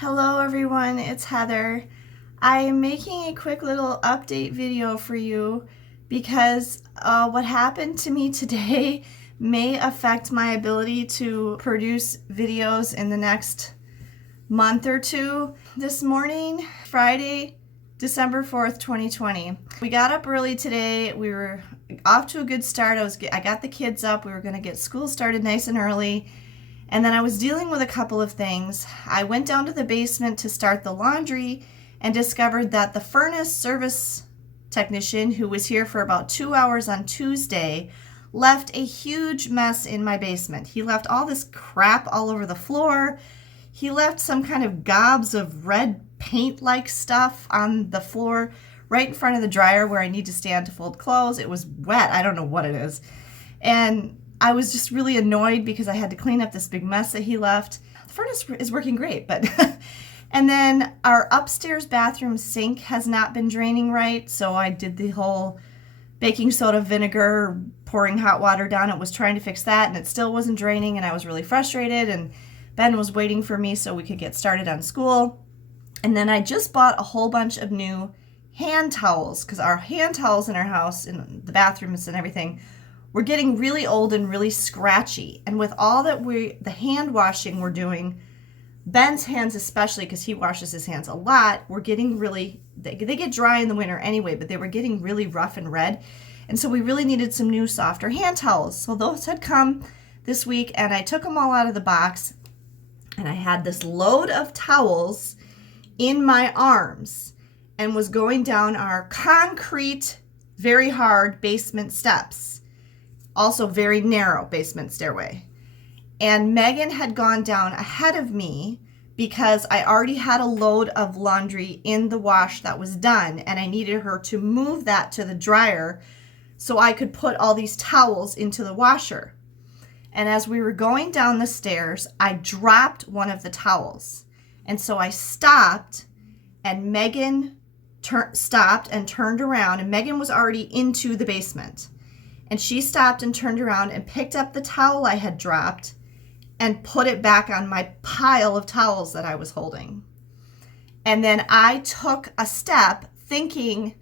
Hello everyone, it's Heather. I am making a quick little update video for you because what happened to me today may affect my ability to produce videos in the next month or two. This morning, Friday, December 4th, 2020. We got up early today. We were off to a good start. I got the kids up. We were going to get school started nice and early. And then I was dealing with a couple of things. I went down to the basement to start the laundry and discovered that the furnace service technician, who was here for about 2 hours on Tuesday, left a huge mess in my basement. He left all this crap all over the floor. He left some kind of gobs of red paint-like stuff on the floor right in front of the dryer where I need to stand to fold clothes. It was wet. I don't know what it is. And I was just really annoyed because I had to clean up this big mess that he left. The furnace is working great, but and then our upstairs bathroom sink has not been draining right, so I did the whole baking soda vinegar, pouring hot water down it, was trying to fix that, and it still wasn't draining, and I was really frustrated, and Ben was waiting for me so we could get started on school. And then I just bought a whole bunch of new hand towels, because our hand towels in our house, in the bathrooms and everything, we're getting really old and really scratchy. And with all that the hand washing we're doing, Ben's hands especially, because he washes his hands a lot, we're getting really, they get dry in the winter anyway, but they were getting really rough and red. And so we really needed some new softer hand towels. So those had come this week, and I took them all out of the box, and I had this load of towels in my arms and was going down our concrete, very hard basement steps. Also very narrow basement stairway. And Megan had gone down ahead of me because I already had a load of laundry in the wash that was done, and I needed her to move that to the dryer so I could put all these towels into the washer. And as we were going down the stairs, I dropped one of the towels. And so I stopped, and Megan stopped and turned around, and Megan was already into the basement. And she stopped and turned around and picked up the towel I had dropped and put it back on my pile of towels that I was holding. And then I took a step thinking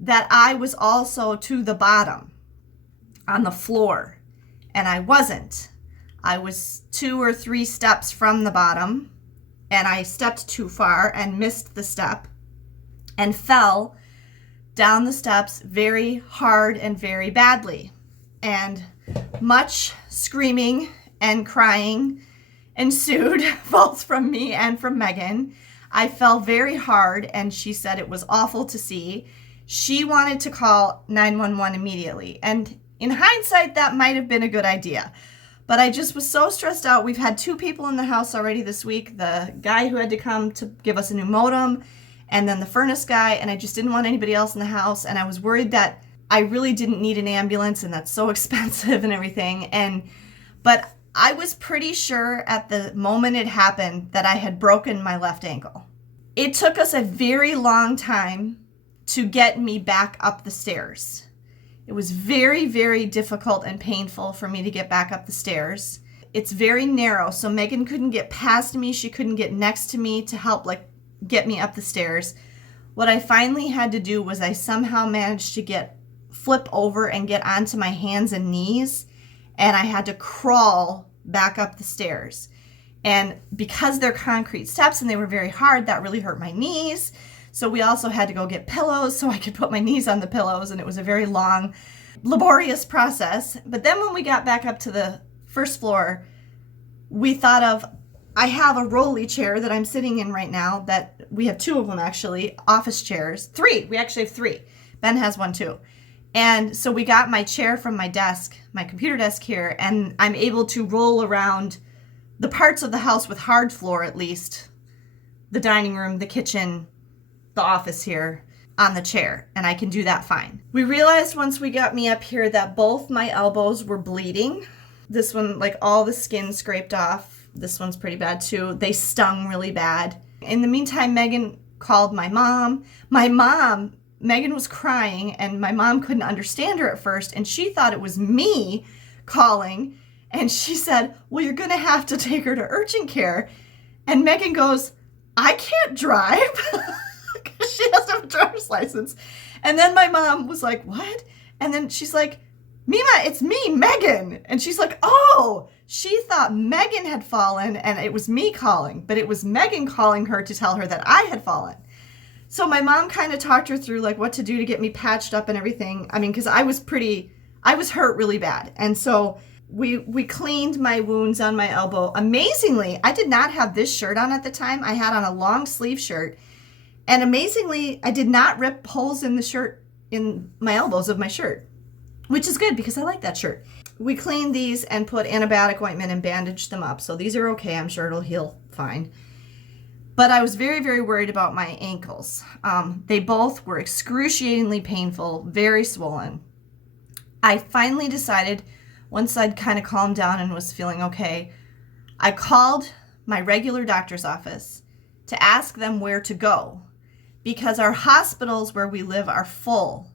that I was also to the bottom on the floor. And I wasn't. I was 2 or 3 steps from the bottom, and I stepped too far and missed the step and fell down the steps very hard and very badly. And much screaming and crying ensued, both from me and from Megan. I fell very hard, and she said it was awful to see. She wanted to call 911 immediately. And in hindsight, that might have been a good idea. But I just was so stressed out. We've had 2 people in the house already this week. The guy who had to come to give us a new modem, and then the furnace guy, and I just didn't want anybody else in the house, and I was worried that I really didn't need an ambulance, and that's so expensive and everything. But I was pretty sure at the moment it happened that I had broken my left ankle. It took us a very long time to get me back up the stairs. It was very, very difficult and painful for me to get back up the stairs. It's very narrow, so Megan couldn't get past me. She couldn't get next to me to help get me up the stairs. What I finally had to do was I somehow managed to flip over and get onto my hands and knees, and I had to crawl back up the stairs. And because they're concrete steps and they were very hard, that really hurt my knees. So we also had to go get pillows so I could put my knees on the pillows, and it was a very long, laborious process. But then when we got back up to the first floor, we thought of, I have a rolly chair that I'm sitting in right now, that we have 2 of them actually, office chairs. 3, we actually have 3. Ben has one too. And so we got my chair from my desk, my computer desk here, and I'm able to roll around the parts of the house with hard floor, at least, the dining room, the kitchen, the office here, on the chair, and I can do that fine. We realized once we got me up here that both my elbows were bleeding. This one, all the skin scraped off. This one's pretty bad too. They stung really bad. In the meantime, Megan called my mom. Megan was crying, and my mom couldn't understand her at first, and she thought it was me calling, and she said, well, you're gonna have to take her to urgent care. And Megan goes, I can't drive because she doesn't have a driver's license. And then my mom was like, what? And then she's like, Mima, it's me, Megan. And she's like, oh, she thought Megan had fallen and it was me calling, but it was Megan calling her to tell her that I had fallen. So my mom kind of talked her through like what to do to get me patched up and everything. I mean, because I was hurt really bad. And so we cleaned my wounds on my elbow. Amazingly, I did not have this shirt on at the time. I had on a long sleeve shirt. And amazingly, I did not rip holes in the shirt, in my elbows of my shirt, which is good because I like that shirt. We cleaned these and put antibiotic ointment and bandaged them up. So these are okay. I'm sure it'll heal fine. But I was very, very worried about my ankles. They both were excruciatingly painful, very swollen. I finally decided, once I'd kind of calmed down and was feeling okay, I called my regular doctor's office to ask them where to go because our hospitals where we live are full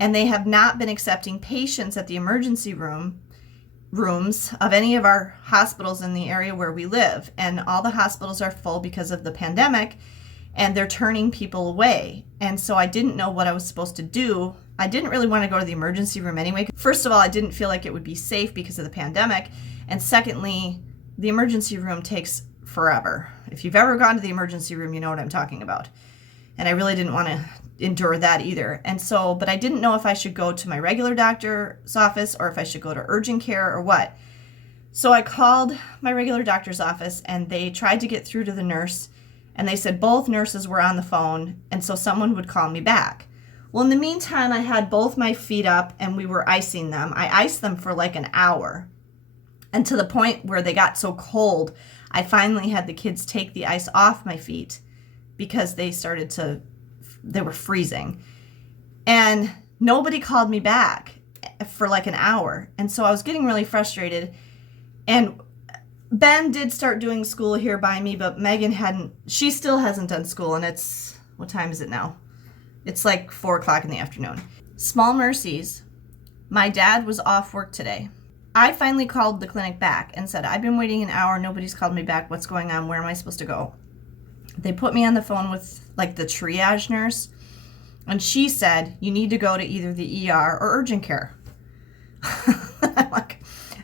and they have not been accepting patients at the emergency rooms of any of our hospitals in the area where we live. And all the hospitals are full because of the pandemic and they're turning people away. And so I didn't know what I was supposed to do. I didn't really want to go to the emergency room anyway. First of all, I didn't feel like it would be safe because of the pandemic. And secondly, the emergency room takes forever. If you've ever gone to the emergency room, you know what I'm talking about. And I really didn't want to endure that either. And so, but I didn't know if I should go to my regular doctor's office or if I should go to urgent care or what. So I called my regular doctor's office and they tried to get through to the nurse and they said both nurses were on the phone and so someone would call me back. Well, in the meantime, I had both my feet up and we were icing them. I iced them for like an hour. And to the point where they got so cold, I finally had the kids take the ice off my feet because they were freezing. And nobody called me back for like an hour. And so I was getting really frustrated. And Ben did start doing school here by me, but Megan she still hasn't done school. And what time is it now? It's like 4:00 in the afternoon. Small mercies. My dad was off work today. I finally called the clinic back and said, I've been waiting an hour. Nobody's called me back. What's going on? Where am I supposed to go? They put me on the phone with like the triage nurse. And she said, you need to go to either the ER or urgent care. I'm like,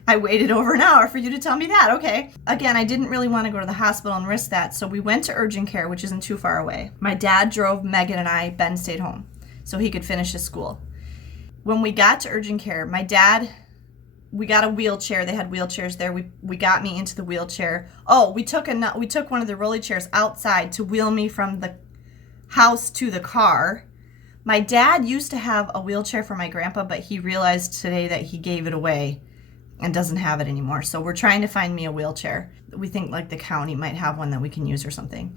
I waited over an hour for you to tell me that. Okay. Again, I didn't really want to go to the hospital and risk that. So we went to urgent care, which isn't too far away. My dad drove Megan and I. Ben stayed home so he could finish his school. When we got to urgent care, we got a wheelchair. They had wheelchairs there. We got me into the wheelchair. Oh, we took one of the rolly chairs outside to wheel me from the house to the car. My dad used to have a wheelchair for my grandpa, but he realized today that he gave it away and doesn't have it anymore. So we're trying to find me a wheelchair. We think like the county might have one that we can use or something,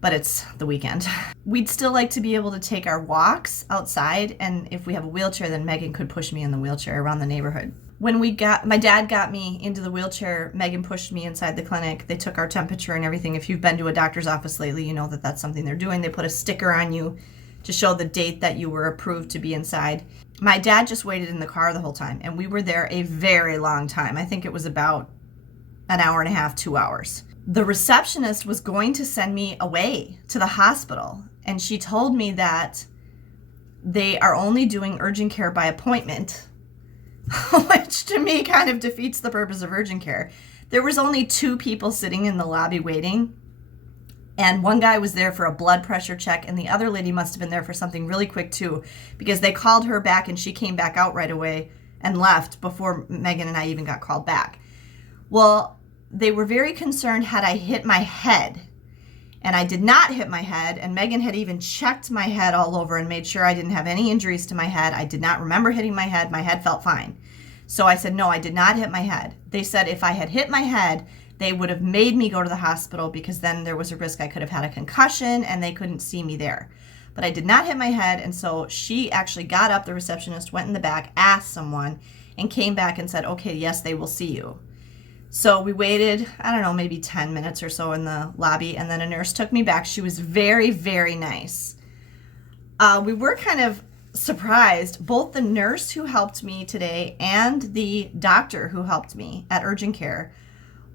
but it's the weekend. We'd still like to be able to take our walks outside. And if we have a wheelchair, then Megan could push me in the wheelchair around the neighborhood. When my dad got me into the wheelchair, Megan pushed me inside the clinic. They took our temperature and everything. If you've been to a doctor's office lately, you know that that's something they're doing. They put a sticker on you to show the date that you were approved to be inside. My dad just waited in the car the whole time, and we were there a very long time. I think it was about an hour and a half, 2 hours. The receptionist was going to send me away to the hospital, and she told me that they are only doing urgent care by appointment, which to me kind of defeats the purpose of urgent care. There was only 2 people sitting in the lobby waiting, and one guy was there for a blood pressure check, and the other lady must have been there for something really quick too, because they called her back and she came back out right away and left before Megan and I even got called back. Well, they were very concerned had I hit my head, and I did not hit my head, and Megan had even checked my head all over and made sure I didn't have any injuries to my head. I did not remember hitting my head. My head felt fine. So I said, no, I did not hit my head. They said if I had hit my head, they would have made me go to the hospital because then there was a risk I could have had a concussion and they couldn't see me there. But I did not hit my head, and so she actually got up, the receptionist went in the back, asked someone, and came back and said, okay, yes, they will see you. So we waited, I don't know, maybe 10 minutes or so in the lobby, and then a nurse took me back. She was very, very nice. We were kind of surprised. Both the nurse who helped me today and the doctor who helped me at urgent care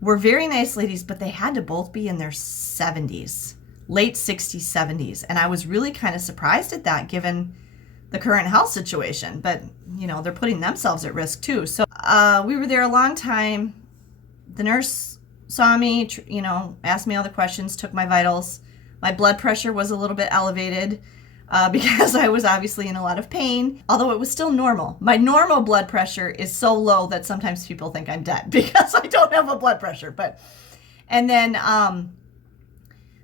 were very nice ladies, but they had to both be in their 70s. late 60s, 70s. And I was really kind of surprised at that given the current health situation. But, you know, they're putting themselves at risk too. So we were there a long time. The nurse saw me, you know, asked me all the questions, took my vitals. My blood pressure was a little bit elevated because I was obviously in a lot of pain, although it was still normal. My normal blood pressure is so low that sometimes people think I'm dead because I don't have a blood pressure. And then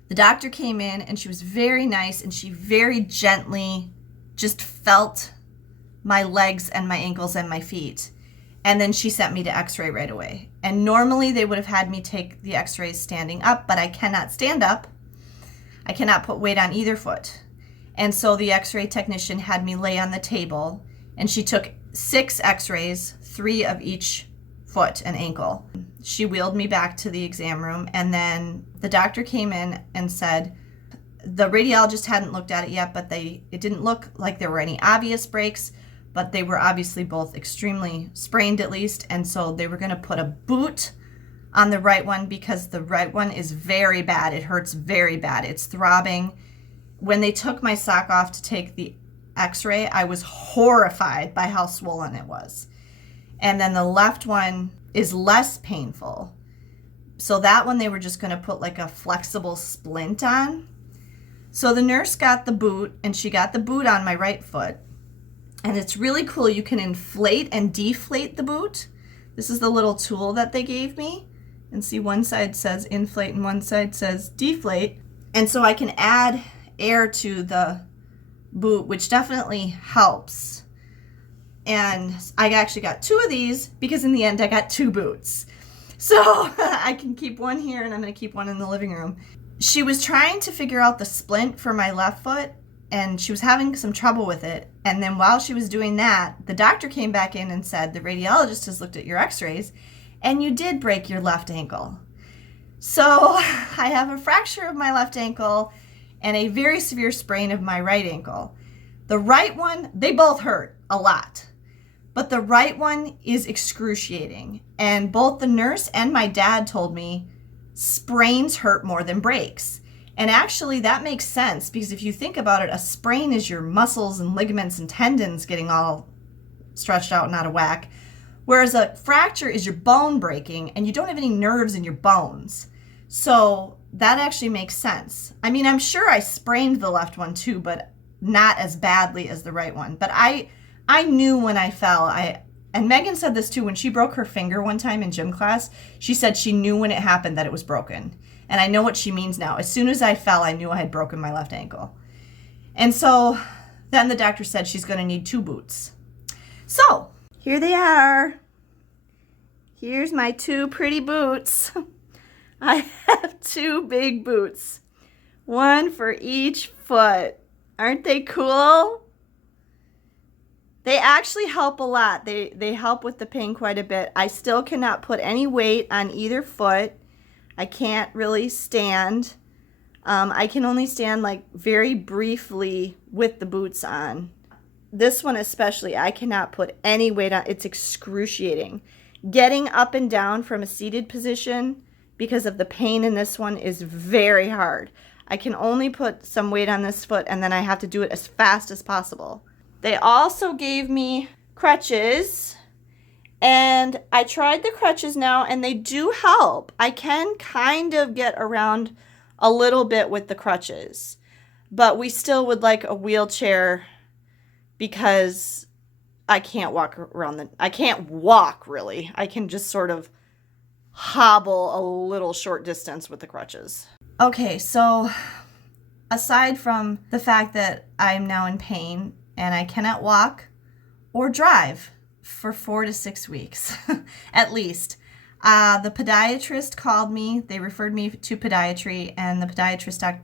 the doctor came in and she was very nice and she very gently just felt my legs and my ankles and my feet. And then she sent me to x-ray right away. And normally they would have had me take the x-rays standing up, but I cannot stand up. I cannot put weight on either foot. And so the x-ray technician had me lay on the table and she took 6 x-rays, 3 of each foot and ankle. She wheeled me back to the exam room and then the doctor came in and said, the radiologist hadn't looked at it yet, but it didn't look like there were any obvious breaks, but they were obviously both extremely sprained at least. And so they were going to put a boot on the right one because the right one is very bad. It hurts very bad. It's throbbing. When they took my sock off to take the x-ray, I was horrified by how swollen it was. And then the left one is less painful. So that one they were just going to put like a flexible splint on. So the nurse got the boot and she got the boot on my right foot. And it's really cool. You can inflate and deflate the boot. This is the little tool that they gave me. And see, one side says inflate and one side says deflate. And so I can add air to the boot, which definitely helps. And I actually got 2 of these because in the end I got 2 boots. So I can keep one here and I'm going to keep one in the living room. She was trying to figure out the splint for my left foot and she was having some trouble with it. And then while she was doing that, the doctor came back in and said, the radiologist has looked at your x-rays and you did break your left ankle. So I have a fracture of my left ankle and a very severe sprain of my right ankle. The right one, they both hurt a lot, but the right one is excruciating. And both the nurse and my dad told me sprains hurt more than breaks. And actually that makes sense because if you think about it, a sprain is your muscles and ligaments and tendons getting all stretched out and out of whack. Whereas a fracture is your bone breaking and you don't have any nerves in your bones. So that actually makes sense. I mean, I'm sure I sprained the left one too, but not as badly as the right one. But I knew when I fell, and Megan said this too, when she broke her finger one time in gym class, she said she knew when it happened that it was broken. And I know what she means now. As soon as I fell, I knew I had broken my left ankle. And so then the doctor said she's going to need 2 boots. So here they are. Here's my 2 pretty boots. I have 2 big boots, 1 for each foot. Aren't they cool? They actually help a lot. They help with the pain quite a bit. I still cannot put any weight on either foot. I can't really stand. I can only stand like very briefly with the boots on. This one especially, I cannot put any weight on. It's excruciating. Getting up and down from a seated position because of the pain in this one is very hard. I can only put some weight on this foot and then I have to do it as fast as possible. They also gave me crutches and I tried the crutches now and they do help. I can kind of get around a little bit with the crutches, but we still would like a wheelchair because I can't walk around I can't walk really. I can just sort of hobble a little short distance with the crutches. Okay, so aside from the fact that I'm now in pain and I cannot walk or drive for 4 to 6 weeks, at least. The podiatrist called me. They referred me to podiatry, and the podiatrist,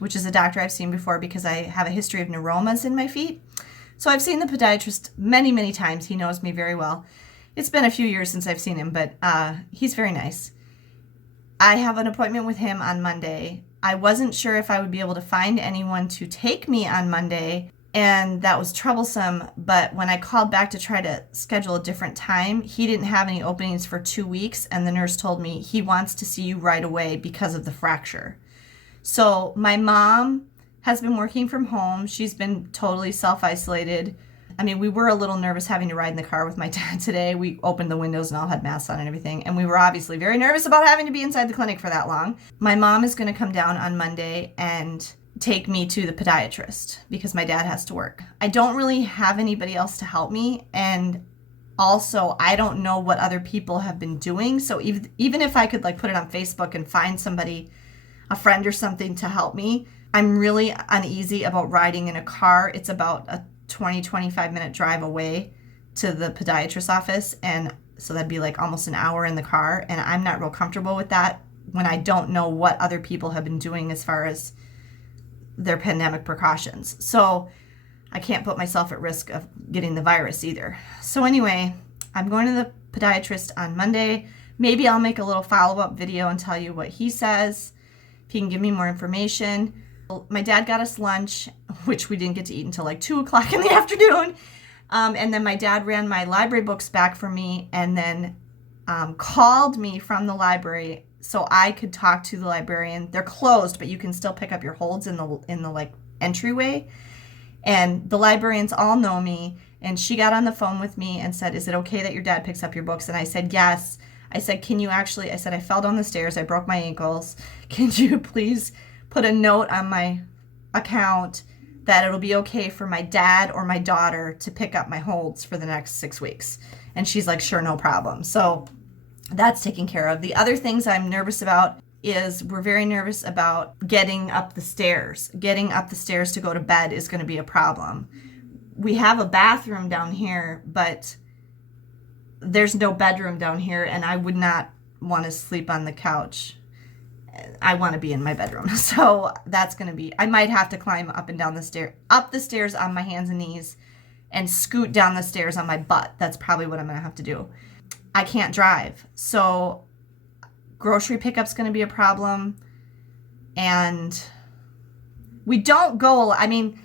which is a doctor I've seen before because I have a history of neuromas in my feet. So I've seen the podiatrist many, many times. He knows me very well. It's been a few years since I've seen him, but he's very nice. I have an appointment with him on Monday. I wasn't sure if I would be able to find anyone to take me on Monday, and that was troublesome. But when I called back to try to schedule a different time, he didn't have any openings for 2 weeks, and the nurse told me he wants to see you right away because of the fracture. So my mom has been working from home. She's been totally self-isolated. I mean, we were a little nervous having to ride in the car with my dad today. We opened the windows and all had masks on and everything. And we were obviously very nervous about having to be inside the clinic for that long. My mom is going to come down on Monday and take me to the podiatrist because my dad has to work. I don't really have anybody else to help me. And also, I don't know what other people have been doing. So even if I could like put it on Facebook and find somebody, a friend or something to help me, I'm really uneasy about riding in a car. It's about a 20-25 minute drive away to the podiatrist's office, and so that'd be like almost an hour in the car, and I'm not real comfortable with that when I don't know what other people have been doing as far as their pandemic precautions. So I can't put myself at risk of getting the virus either. So anyway, I'm going to the podiatrist on Monday. Maybe I'll make a little follow-up video and tell you what he says, if he can give me more information. My dad got us lunch, which we didn't get to eat until like 2 o'clock in the afternoon. And then my dad ran my library books back for me and then called me from the library so I could talk to the librarian. They're closed, but you can still pick up your holds in the like entryway. And the librarians all know me. And she got on the phone with me and said, "Is it okay that your dad picks up your books?" And I said, "Yes." I said, I said, "I fell down the stairs. I broke my ankles. Can you please put a note on my account that it'll be okay for my dad or my daughter to pick up my holds for the next 6 weeks?" And she's like, "Sure, no problem." So that's taken care of. The other things I'm nervous about is we're very nervous about getting up the stairs. Getting up the stairs to go to bed is going to be a problem. We have a bathroom down here, but there's no bedroom down here, and I would not want to sleep on the couch. I want to be in my bedroom. So that's going to be, I might have to climb up and down up the stairs on my hands and knees and scoot down the stairs on my butt. That's probably what I'm going to have to do. I can't drive. So grocery pickup's going to be a problem. And we don't go, I mean,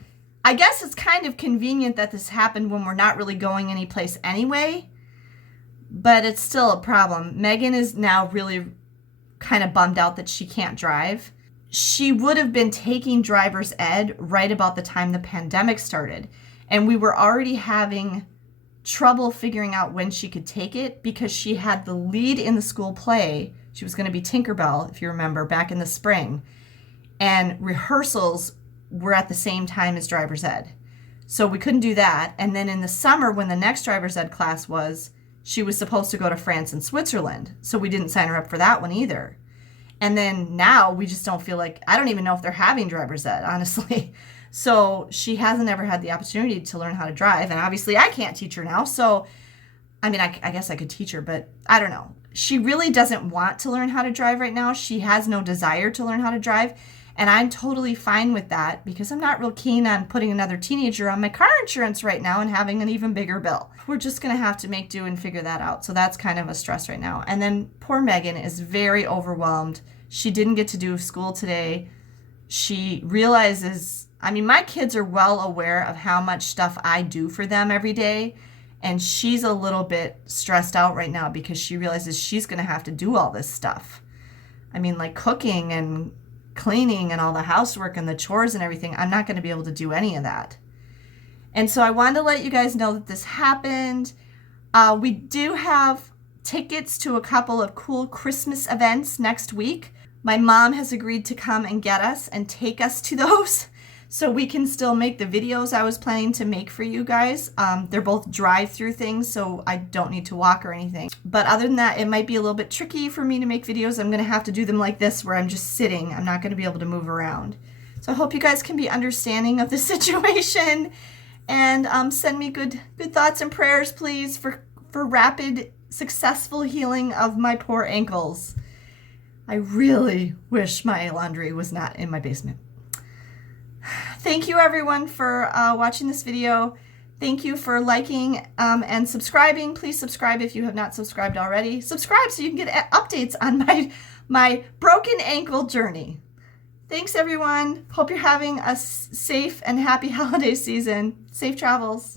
I guess it's kind of convenient that this happened when we're not really going anyplace anyway, but it's still a problem. Megan is now really kind of bummed out that she can't drive. She would have been taking driver's ed right about the time the pandemic started. And we were already having trouble figuring out when she could take it because she had the lead in the school play. She was going to be Tinkerbell, if you remember, back in the spring. And rehearsals were at the same time as driver's ed. So we couldn't do that. And then in the summer, when the next driver's ed class was, she was supposed to go to France and Switzerland. So we didn't sign her up for that one either. And then now we just don't feel like, I don't even know if they're having driver's ed, honestly. So she hasn't ever had the opportunity to learn how to drive. And obviously I can't teach her now. So, I mean, I guess I could teach her, but I don't know. She really doesn't want to learn how to drive right now. She has no desire to learn how to drive. And I'm totally fine with that because I'm not real keen on putting another teenager on my car insurance right now and having an even bigger bill. We're just going to have to make do and figure that out. So that's kind of a stress right now. And then poor Megan is very overwhelmed. She didn't get to do school today. She realizes, I mean, my kids are well aware of how much stuff I do for them every day. And she's a little bit stressed out right now because she realizes she's going to have to do all this stuff. I mean, like cooking and cleaning and all the housework and the chores and everything. I'm not going to be able to do any of that. And so I wanted to let you guys know that this happened. We do have tickets to a couple of cool Christmas events next week. My mom has agreed to come and get us and take us to those so we can still make the videos I was planning to make for you guys. They're both drive-through things, so I don't need to walk or anything. But other than that, it might be a little bit tricky for me to make videos. I'm going to have to do them like this where I'm just sitting. I'm not going to be able to move around. So I hope you guys can be understanding of the situation and send me good thoughts and prayers, please, for rapid, successful healing of my poor ankles. I really wish my laundry was not in my basement. Thank you everyone for watching this video. Thank you for liking and subscribing. Please subscribe if you have not subscribed already. Subscribe so you can get updates on my broken ankle journey. Thanks everyone. Hope you're having a safe and happy holiday season. Safe travels.